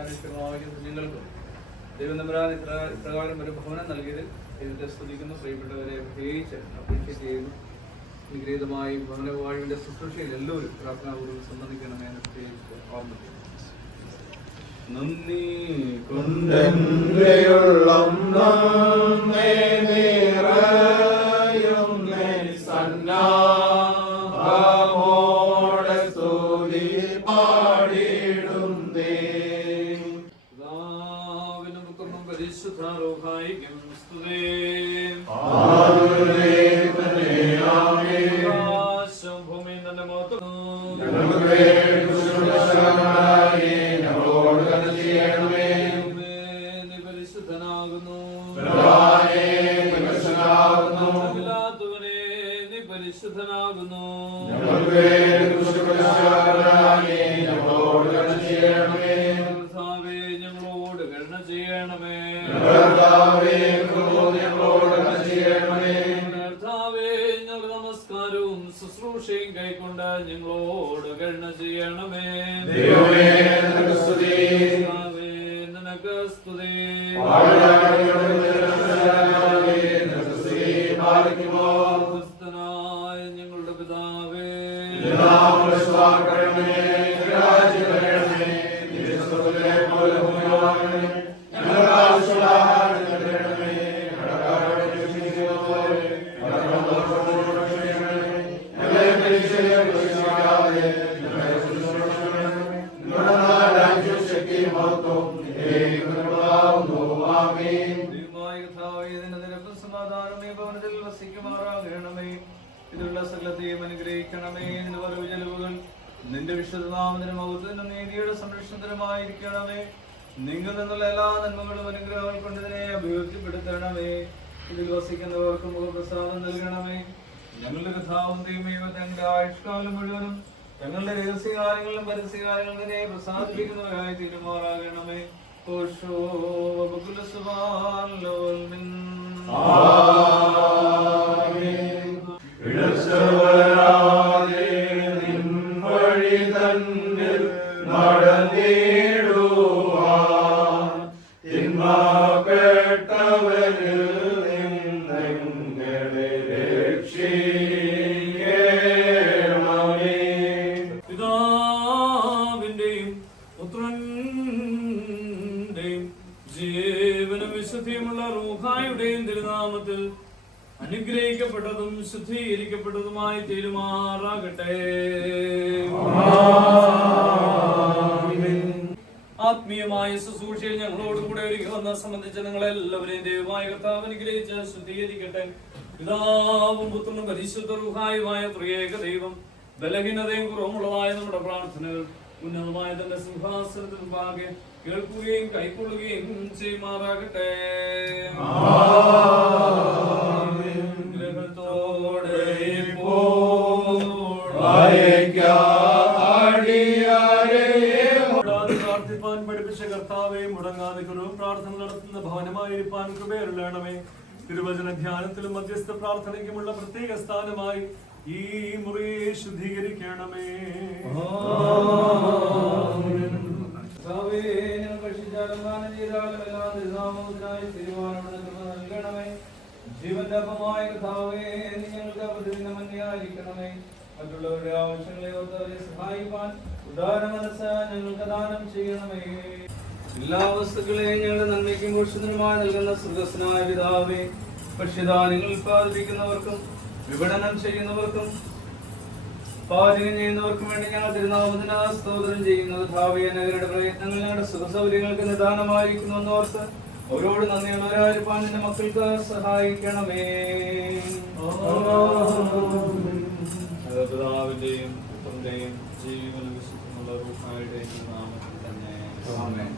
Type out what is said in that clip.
കുഞ്ഞുങ്ങൾക്കും ദൈവം തമ്പുരാൻ ഇപ്രകാരം ഒരു ഭവനം നൽകിയത് ദൈവത്തെ സ്തുതിക്കുന്നു. പ്രിയപ്പെട്ടവരെ പ്രത്യേകിച്ച് അപ്രീഷിയേറ്റ് ചെയ്യുന്നു. വിഗ്രഹീതമായി ഭവനവാഴുവിൻ്റെ ശുശ്രൂഷയിൽ എല്ലാവരും പ്രാർത്ഥനാപൂർവ്വം സംബന്ധിക്കണമെന്ന് പ്രത്യേകിച്ച് ഓർമ്മ നന്ദി കൊണ്ടെന്റെയുള്ളം സന്നാഹമോടെ സ്തുതി പാടിടുന്നേ. പിതാവിനും പുത്രനും പരിശുദ്ധ റൂഹായിക്കും സ്തുതി. ആകാശവും ഭൂമിയും തന്നെ മഹത്വം പരിശുദ്ധനാകുന്നു. നീ പരിശുദ്ധനാകുന്നു. കർത്താവേ ഞങ്ങളോട് കരുണ ചെയ്യണമേ. കർത്താവേ ഞങ്ങളുടെ നമസ്കാരവും ശുശ്രൂഷയും കൈക്കൊണ്ട് ഞങ്ങളോട് കരുണ ചെയ്യണമേ. നിനക്ക് സ്തുതി. ക്രിസ്തനായ ഞങ്ങളുടെ പിതാവേ, ഇതിലുള്ള സകലത്തെയും അനുഗ്രഹിക്കണമേ. നിന്റെ വരവ് ചെലവുകൾ നിന്റെ വിശുദ്ധനാമത്തിനും മഹത്വത്തിനും നീതിയുടെ സംരക്ഷണത്തിനുമായിരിക്കണമേ. നിങ്ങൾ നിന്നുള്ള എല്ലാ നന്മകളും അനുഗ്രഹങ്ങൾ കൊണ്ട് ഇതിനെ അഭിവൃദ്ധിപ്പെടുത്തണമേ. ഇതിൽ വസിക്കുന്നവർക്ക് മുഖപ്രസാദം നൽകണമേ. ഞങ്ങളുടെ കഥാവും ദൈവമേ തങ്ങളുടെ ആയുഷ്കാലം മുഴുവനും ഞങ്ങളുടെ രഹസ്യകാര്യങ്ങളിലും പരസ്യകാര്യങ്ങളും ഇതിനെ പ്രസാദിപ്പിക്കുന്നവരായി തീരുമാറാകണമേ. പിതാവിന്റെയും പുത്രന്റെയും ജീവനും വിശുദ്ധിയുമുള്ള റൂഹായുടെയും തിരുനാമത്തിൽ അനുഗ്രഹിക്കപ്പെട്ടതും ശുദ്ധീകരിക്കപ്പെട്ടതുമായി തീരുമാറാകട്ടെ. ആത്മീയമായ ശുശ്രൂഷയിൽ ഞങ്ങളോടുകൂടെ ഒരുങ്ങി വന്ന സംബന്ധിച്ച് നിങ്ങളെല്ലാവരെയും ദൈവമായ കർത്താവ് അനുഗ്രഹിച്ച് ശുദ്ധീകരിക്കട്ടെ. പിതാവും പുത്രനും പരിശുദ്ധ റൂഹായുമായ ത്രിയേക ദൈവം ബലഹീനതയും കുറവുമുള്ളതായ നമ്മുടെ പ്രാർത്ഥനകൾ ഉന്നതമായ തന്റെ സിംഹാസനത്തിന് മുമ്പാകെ കേൾക്കുകയും കൈക്കൊള്ളുകയും ചെയ്യുമാറാകട്ടെ. പ്രാർത്ഥിപ്പാൻ പഠിപ്പിച്ച കർത്താവെ, മുടങ്ങാതെ കുറവും പ്രാർത്ഥന നടത്തുന്ന ഭവനമായിരിക്കാൻ കൃപയരുളണമേ. തിരുവചന ധ്യാനത്തിലും മധ്യസ്ഥ പ്രാർത്ഥനയ്ക്കുമുള്ള പ്രത്യേക സ്ഥാനമായി ഈ മുറിയെ ശുദ്ധീകരിക്കണമേ. ജീവന്റെ അപ്പമായ കർത്താവേ, ഞങ്ങൾക്ക് പ്രതിദിനമന്യായിരിക്കണമേ. മറ്റുള്ളവരുടെ ആവശ്യങ്ങളെ ഓർത്തവരെ സഹായിപ്പാൻ ഉദാര മനസ്സ് ഞങ്ങൾക്ക് ദാനം ചെയ്യണമേ. എല്ലാ വസ്തുക്കളെയും ഞങ്ങളുടെ നന്മയ്ക്കും മോക്ഷത്തിനുമായി നൽകുന്ന സ്വർഗ്ഗസ്ഥനായ പിതാവേ, ഭക്ഷ്യധാന്യങ്ങൾ ഉൽപ്പാദിപ്പിക്കുന്നവർക്കും വിപണനം ചെയ്യുന്നവർക്കും പാചകം ചെയ്യുന്നവർക്കും വേണ്ടി ഞങ്ങൾ തിരുനാമത്തിന് സ്തോത്രം ചെയ്യുന്നു. ഭാവി അനേകരുടെ പ്രയത്നങ്ങൾ ഞങ്ങളുടെ സുഖസൗകര്യങ്ങൾക്ക് നിദാനമായിരിക്കുന്നു ഓർത്ത് അവരോട് നന്ദിയുള്ളവരായിരിക്കാൻ നിന്റെ മക്കൾക്ക് സഹായിക്കണമേ. പിതാവിന്റെയും പുത്രന്റെയും ജീവനും വിശുദ്ധമുള്ള റൂഹായുടെയും നാമത്തിൽ തന്നെ ആമേൻ.